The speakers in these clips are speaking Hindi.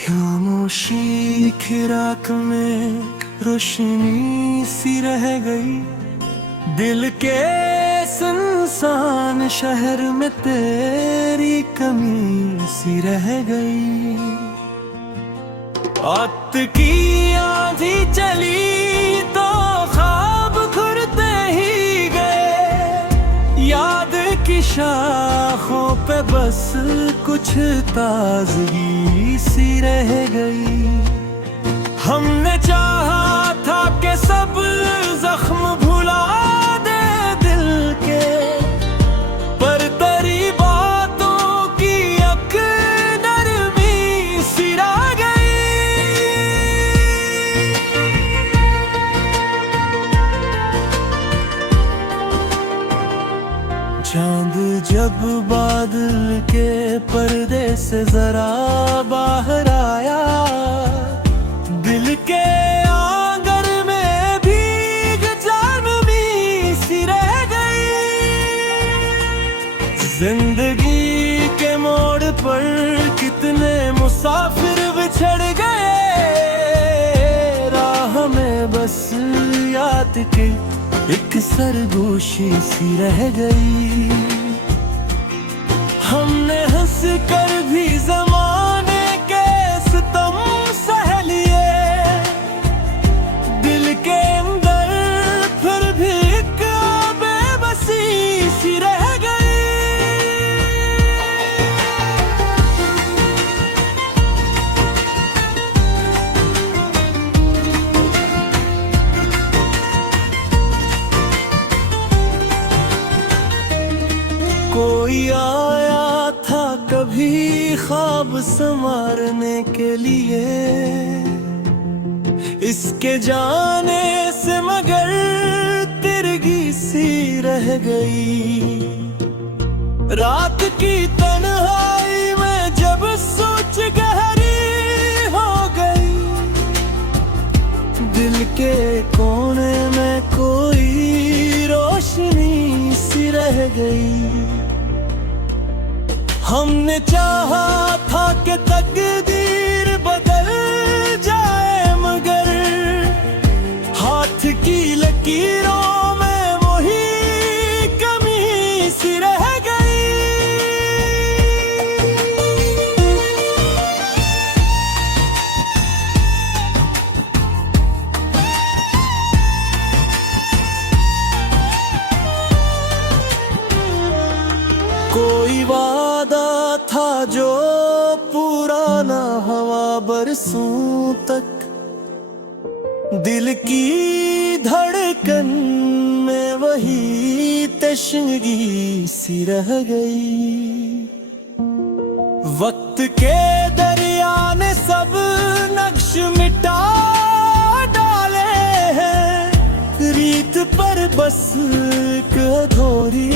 खामोशी की राख में रोशनी सी रह गई, दिल के सुनसान शहर में तेरी कमी सी रह गई। वक्त की आंधी चली तो ख्वाब घुरते ही गए, याद की शाखों पे बस कुछ ताजगी सी रह गई। हमने चाहा था कि सब जख्म भुला दे दिल के, पर तेरी बातों की एक नरमी सी रह गई। चांद जब बादल के पर्दे से जरा बाहर आया, दिल के आंगन में भीग जानवी सी रह गई। जिंदगी के मोड़ पर कितने मुसाफिर बिछड़ गए, राह में बस याद की एक सरगोशी सी रह गई। हमने हंस कर भी जमाने के सितम सह लिए, दिल के अंदर फिर भी एक बेबसी सी रह गई। कोई आया था कभी ख्वाब संवारने के लिए, इसके जाने से मगर तिरगी सी रह गई। रात की तन्हाई में जब सोच गहरी हो गई, दिल के कोने में कोई रोशनी सी रह गई। हमने चाहा था कि तकदीर बदल जाए, मगर हाथ की लकीरों में वही कमी सी रह गई। कोई वादा था जो पूरा ना हुआ बरसों तक, दिल की धड़कन में वही तशंगी सी रह गई। वक्त के दरिया ने सब नक्श मिटा डाले हैं, रीत पर बस एक अधूरी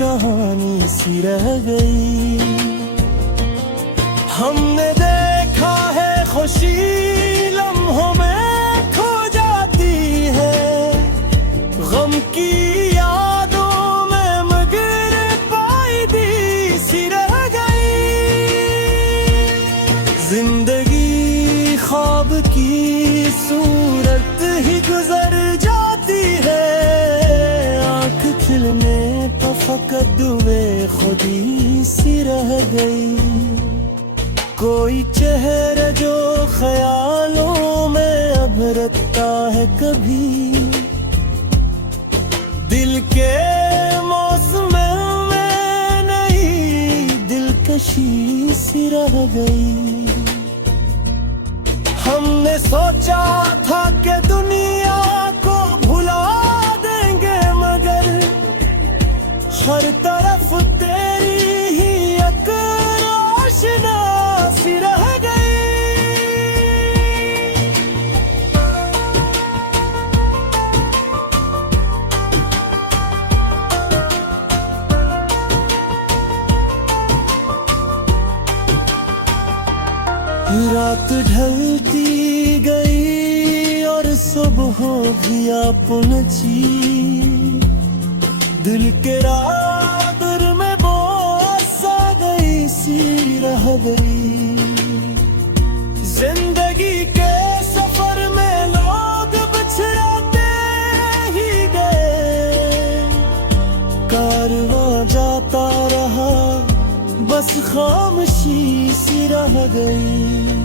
कहानी सी रह गई। हमने देखा है खुशी लम्हों में खो जाती है, गम की यादों में मगर पायदी सी रह गई। जिंदगी ख्वाब की सूरत ही गुजर जाती है, आँख खिलने तो फकत दुए खुदी सी रह गई। कोई चेहरा जो ख्यालों में अब रखता है कभी, दिल के मौसम में नई दिलकशी सी रह गई। हमने सोचा था कि दुनिया को भुला देंगे, मगर हर तरफ तेरी ही एक रोशना सी रह गई। रात ढलती गई और सुबह भी पुनची, दिल के रात में बोस आ गई सी रह गई। कारवां जाता रहा, बस खामोशी सी रह गई।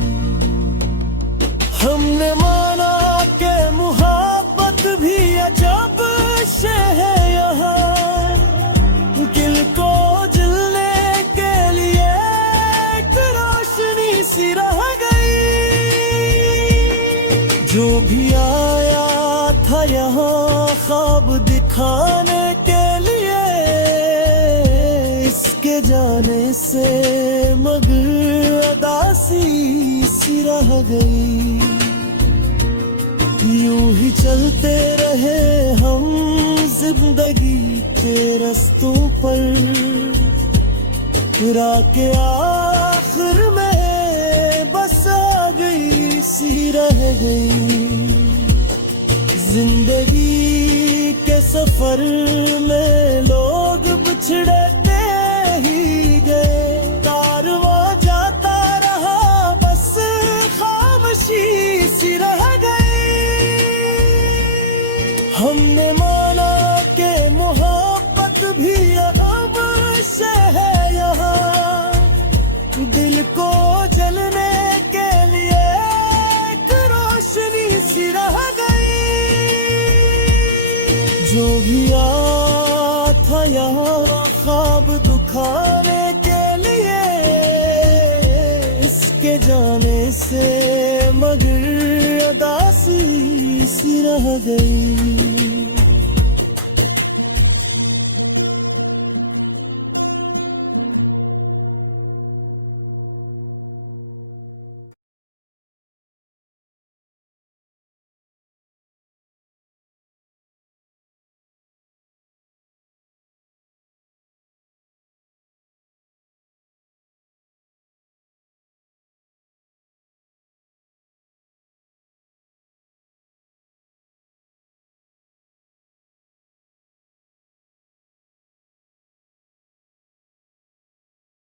हमने माना के मुहब्बत भी अजब शे है यहाँ, दिल को जलने के लिए एक रोशनी सी रह गई। जो भी आया था यहाँ ख्वाब दिखाने के लिए, इसके जाने से मगर अदासी सी रह गई। यूं ही चलते रहे हम जिंदगी के रस्तों पर, राह आखिर में बस आ गई सी रह गई। जिंदगी के सफर में लोग बिछड़ते ही गए, कारवां जाता रहा, बस खामोशी सी रह गई। हमने माना के मोहब्बत भी अब से है यहाँ, दिल को जलने के लिए एक रोशनी सी रह गई। जो भी आया था यहाँ ख्वाब दिखाने के लिए, इसके जाने से मगर अदासी सी रह गई।